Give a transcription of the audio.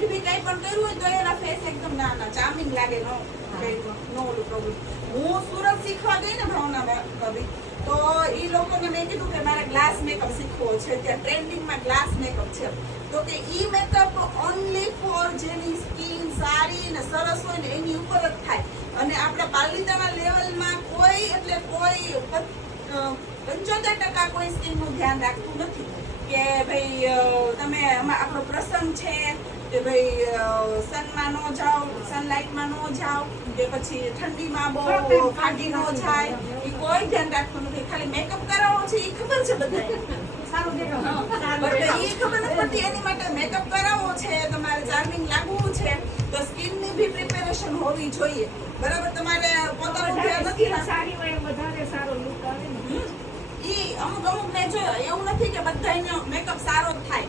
સેજ બી કઈ પણ કર્યું હોય તો એના ફેસ એકદમ ના ચાર્મિંગ લાગે. નો ઓલું પ્રોબ્લેમ. હું સુરત શીખવા ગઈ ને ભાવના ભાભી, તો ઈ લોકોને મેં કીધું કે મારે ગ્લાસ મેકઅપ શીખવો છે. ત્યાં ટ્રેન્ડિંગમાં ગ્લાસ મેકઅપ છે. તો કે ઈ મેકઅપ ઓનલી ફોર જેની સ્કિન સારી ને સરસ હોય ને એની ઉપર જ થાય. અને આપણા પાલિતાણા લેવલમાં કોઈ એટલે કોઈ 75% કોઈ સ્કિનનું ધ્યાન રાખતું નથી કે ભાઈ તમે આપણો પ્રસંગ છે કે ભાઈ સનમાં ન જાઓ, સનલાઇટમાં ન જાઓ, કે પછી ઠંડીમાં બહુ ફાટી ન જાય, એ કોઈ ધ્યાન રાખતું નથી. ખાલી મેકઅપ કરાવવો છે એ ખબર છે બધાને, સારું દેખાવ. એ ખબર નથી પડતી. એની માટે મેકઅપ કરાવવો છે, તમારે ચાર્મિંગ લાગવું છે, તો સ્કિનની બી પ્રિપેરેશન હોવી જોઈએ. બરાબર, તમારે પોતાનું ધ્યાન નથી સ્કિન સારી હોય વધારે સારો લુક આવે ને. ઈ અમુક ને જો એવું નથી કે બધાનો મેકઅપ સારો જ થાય.